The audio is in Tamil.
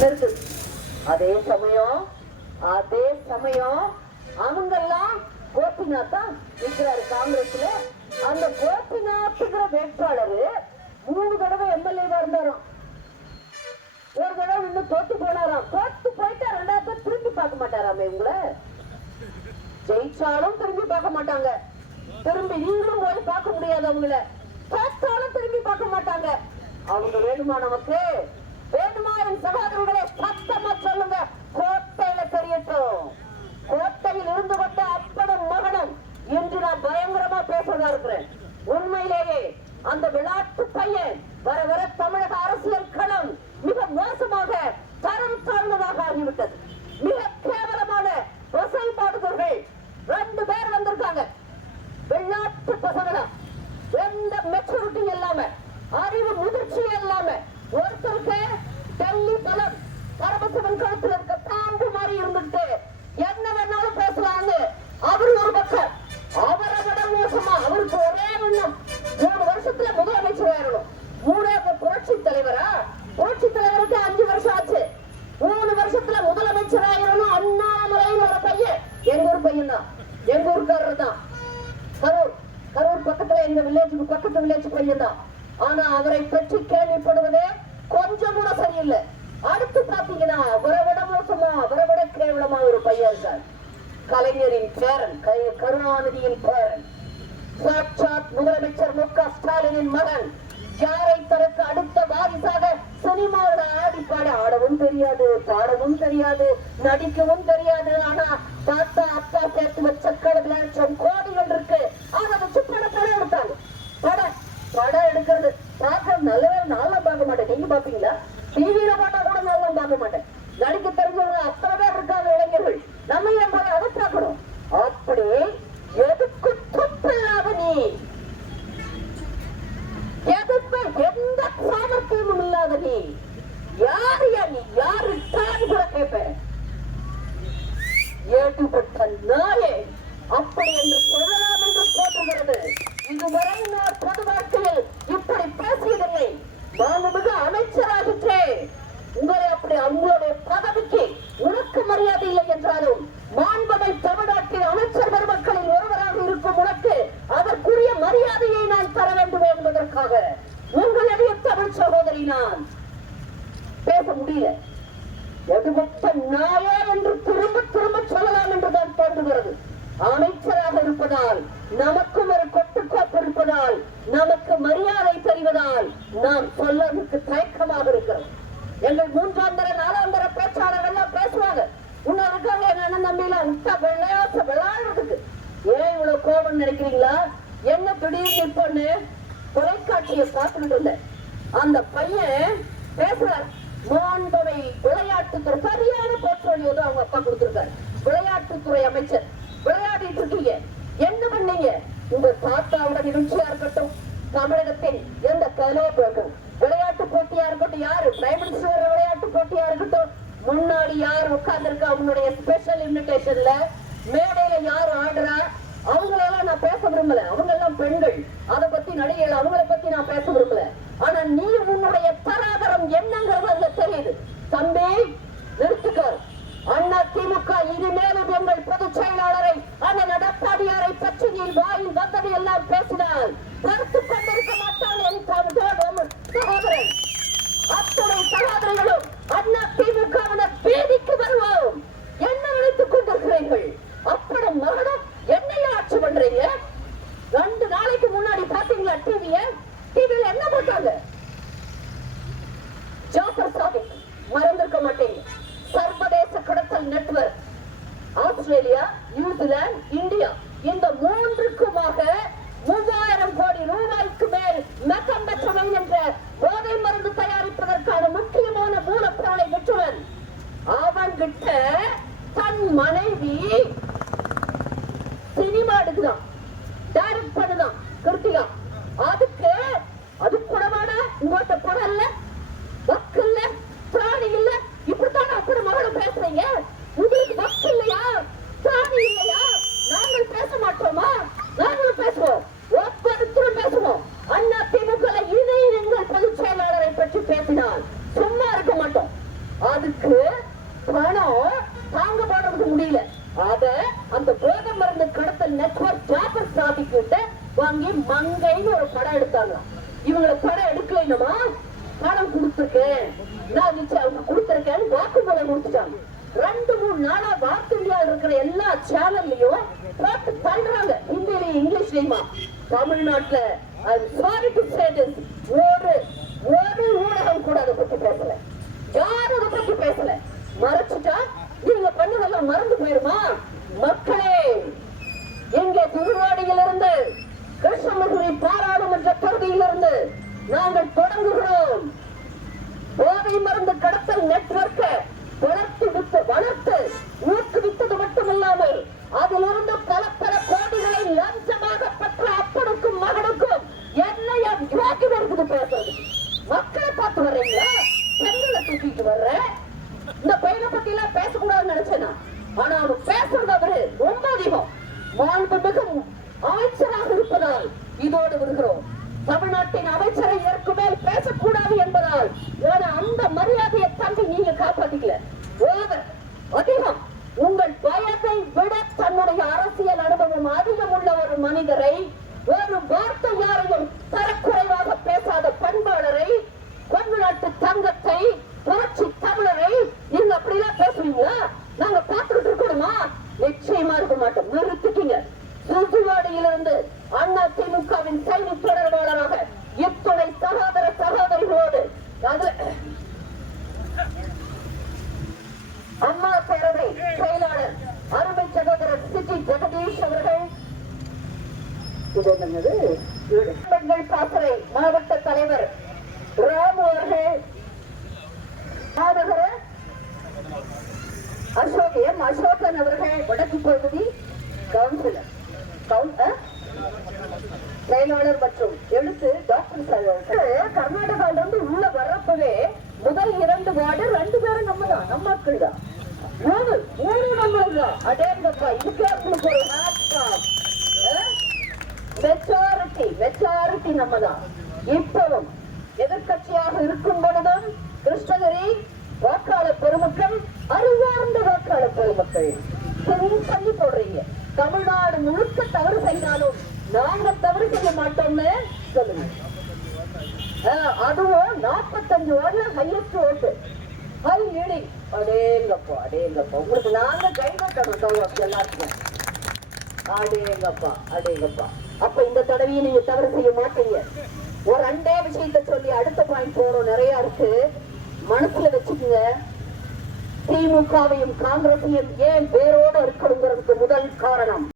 நிறுத்து அதே சமயம் அதே சமயம் அவங்கெல்லாம் கோபிநாத் தான் இருக்கிறாரு காங்கிரஸ்ல. அந்த கோபிநாத்ங்கிற வேட்பாளர் மூணு தடவை எம்எல்ஏவா இருந்தாராம். ஒரு தடவை இன்னும் தோத்து போனாராம். தோத்து போயிட்டா ரெண்டாவது திரும்பி பார்க்க மாட்டாராமே இவங்கள? ஜெயிச்சாலும் திரும்பி பார்க்க மாட்டாங்க. திரும்பி நீங்களும் போய் பார்க்க முடியாது அவங்கள. தோத்தாலும் திரும்பி பார்க்க மாட்டாங்க. அவங்க வேணுமா நமக்கு? வேண்டுமாறும் சகோதரர்களை கழுத்துல இருக்க பாம்பு மாதிரி இருந்துட்டு என்ன வேணாலும் பேசலாம்னு அவர் ஒரு பக்கம். அவரை விட மோசமா அவருக்கு ஒரே எண்ணம். மூணு வருஷத்துல முதலமைச்சர் ஆயிடணும் மூணே புரட்சி தலைவரா? புரட்சி தலைவருக்கு அஞ்சு வருஷம் ஆச்சு. மூணு வருஷத்துல முதலமைச்சர் ஆயிடணும் அண்ணாமலைன்னு ஒரு பையன். எங்க ஊர் பையன் தான் எங்க ஊருக்காரர் தான் கரூர். கரூர் பக்கத்துல எங்க வில்லேஜுக்கு பக்கத்து வில்லேஜ் பையன் தான் ஆனா அவரை பற்றி கேள்விப்படுவதே கொஞ்சம் கூட சரியில்லை. அடுத்து பாத்தீங்கன்னா அவரை விட மோசமா அவரை விட கேவலமா ஒரு பையன் இருக்கார் கலைஞரின் பேரன் கருணாநிதியின் பேரன். சாட்சாத் முதலமைச்சர் மு க ஸ்டாலினின் மகன். யாரை தனக்கு அடுத்த வாரிசாக சினிமாவில் ஆடி பாட ஆடவும் தெரியாது பாடவும் தெரியாது நடிக்கவும் தெரியாது. to but the அண்ணன் தம்பியில ஏன் இவ்வளவு கோபம் நினைக்கிறீங்களா என்ன திடீர்னு இப்பொன்னு தொலைக்காட்சியை பார்த்துட்டு இருந்தேன் அந்த பையன் பேசுறார் மாண்பவை விளையாட்டுத்துறை சரியான போர்ட்போலியோ தான் அவங்க அப்பா கொடுத்திருக்காரு விளையாட்டுத்துறை அமைச்சர் விளையாடிட்டு இருக்கீங்க என்ன பண்ணீங்க உங்க தாத்தாவோட நிகழ்ச்சியா இருக்கட்டும் தமிழகத்தின் எந்த கலோ போகும் போட்டியா இருக்கட்டும் யாரு பிரைம் மினிஸ்டர் விளையாட்டு போட்டியா இருக்கட்டும் முன்னாடி யார் உன்னுடைய ஸ்பெஷல் இன்விடேஷன்ல மேடையில யார் ஆடுறா அவங்களால நான் பேச விரும்பல. அவங்க எல்லாம் பெண்கள். அத பத்தி நடிகைகள் அவங்கள பத்தி நான் பேச விரும்பல. ஆனா நீ உன்னுடைய பராதரம் என்னங்கிறது அதுல தெரியுது. தம்பி நிறுத்துக்கார் அண்ணா திமுக இனிமேலும் எங்கள் பொதுச் செயலாளரை அண்ணன் எடப்பாடியாரை பற்றி நீ வாயில் வந்தது எல்லாம் பேசினால் கருத்து கொண்டிருக்க மாட்டான் என் தம்- சகோதரன். அத்துணை சகோதரர்கள் மனைவி ஜாபர் சாதிக் வாங்கி மங்கைன்னு ஒரு படம் எடுத்தாங்க. இவங்களை படம் எடுக்கலைனமா படம் கொடுத்துருக்கேன். நான் நிச்சயம் அவங்க கொடுத்துருக்கேன்னு வாக்குமூலம் கொடுத்துட்டாங்க. ரெண்டு மூணு நாளா வாக்கு இந்தியாவில் இருக்கிற எல்லா சேனல்லையும் போட்டு தள்ளுறாங்க ஹிந்திலையும் இங்கிலீஷ்லயுமா? தமிழ்நாட்டுல. சாரி டு ஸ்டேட்டஸ் ஒரு ஒரு ஊடகம் கூட அதை பத்தி பேசல. யாரும் அதை பத்தி பேசல. மறைச்சிட்டா நீங்க பண்ணதெல்லாம் மறந்து போயிருமா? அதிலிருந்து பல பல கோடிகளை லஞ்சமாக பெற்ற அப்பனுக்கும் மகனுக்கும் என்னைய யோக்கி வருது பேசுறது? மக்களை பார்த்து வர்றீங்களா? பெண்களை தூக்கிட்டு வர்ற? இந்த பையனை பத்தி எல்லாம் பேசக்கூடாதுன்னு நினைச்சேனா? ஆனா அவன் பேசுறது அவரு ரொம்ப அதிகம். மாண்புமிகு அமைச்சராக இருப்பதால் இதோடு வருகிறோம். தமிழ்நாட்டின் அமைச்சரை இதற்கு மேல் பேசக்கூடாது என்பதால் ஏன்னா அந்த மரியாதையை தம்பி நீங்க காப்பாத்திக்கல. ஓவர் அதிகம். உங்கள் பயத்தை விட சும்மா இருக்க மாட்டோம். நிறுத்திக்கிங்க. தூத்துவாடியிலிருந்து அண்ணா திமுகவின் செய்தி தொடர்பாளராக இத்துணை சகோதர சகோதரிகளோடு அம்மா பேரவை செயலாளர் அருமை சகோதரர் சிட்டி ஜெகதீஷ் அவர்கள். இது என்னது? பாசறை மாவட்ட தலைவர் ராமு அவர்கள். எம் அசோகன் அவர்கள் வடக்கு பகுதி கவுன்சிலர் செயலாளர் மற்றும் எழுத்து டாக்டர் சார் கர்நாடகால இருந்து உள்ள வர்றப்பவே முதல் இரண்டு வார்டு ரெண்டு பேரும் நம்ம தான் நம்ம மக்கள் தான் மூணு மூணு நம்ம தான் அடேங்கப்பா இதுக்கே உங்களுக்கு ஒரு மெச்சாரிட்டி மெச்சாரிட்டி நம்ம தான் இப்பவும் எதிர்கட்சியாக இருக்கும் பொழுதும் கிருஷ்ணகிரி வாக்காளர் பெருமக்கள் அறிவார்ந்த வாக்காளர் மக்கள் சரின்னு சொல்லி போடுறீங்க. தமிழ்நாடு முழுக்க தவறு செய்தாலும் நாங்க தவறு செய்ய மாட்டோம்னு சொல்லுங்க. அதுவும் நாற்பத்தஞ்சு ஓட்ல ஹையஸ்ட் ஓட்டு. ஹை லீடிங் அடேங்கப்பா அடேங்கப்பா. உங்களுக்கு நாங்க கை கட்டணும் எல்லாருக்கும். அடேங்கப்பா அடேங்கப்பா. அப்ப இந்த தடவையும் நீங்க தவறு செய்ய மாட்டீங்க. ஒரு அண்டே விஷயத்த சொல்லி அடுத்த பாயிண்ட் போறோம். நிறைய இருக்கு. மனசுல வச்சுக்கோங்க. திமுகவையும் காங்கிரசையும் ஏன் வேரோடு இருக்கணுங்கிறதுக்கு முதல் காரணம்?